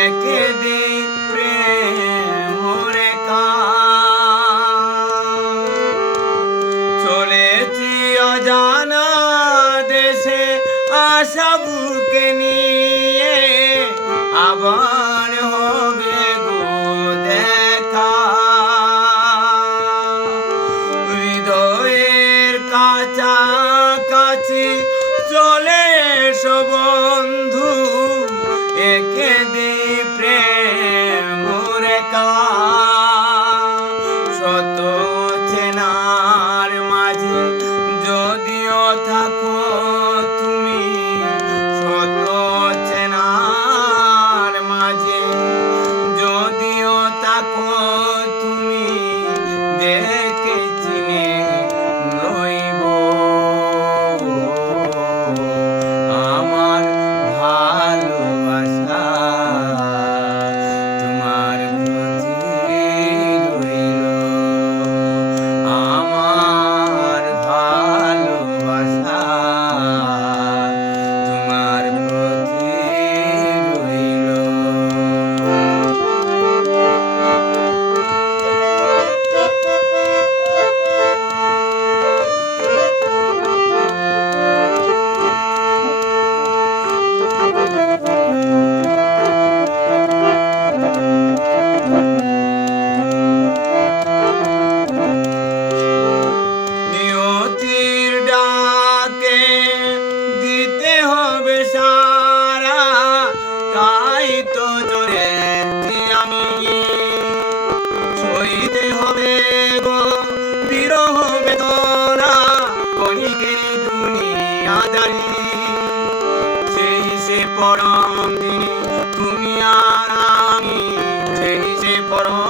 একদিন প্রেম রেখা চলেছি অজানা দেশে আশা বুকে নিয়ে আবার হবে গো দেখা হৃদয়ের কাছাকাছি চলে এসো বন্ধু একে দি প্রেম রেখা শত চেনার মাঝে যদিও থাকো তুমি শত চেনার মাঝে যদিও থাকো তুমি দেখে চিনে লইব আমার ভালোবাসা তোমার প্রতি রইল আমার ভালোবাসা তোমার প্রতি রইল। নিয়তির ডাকে দিতে হবে সারা তাই তো চলেছি আমি সইতে হবে গো বিরহ বেদনা কণিকের দুনিয়াদারি সেই সে পরম দিনে তুমি আর আমি সেই সে পরম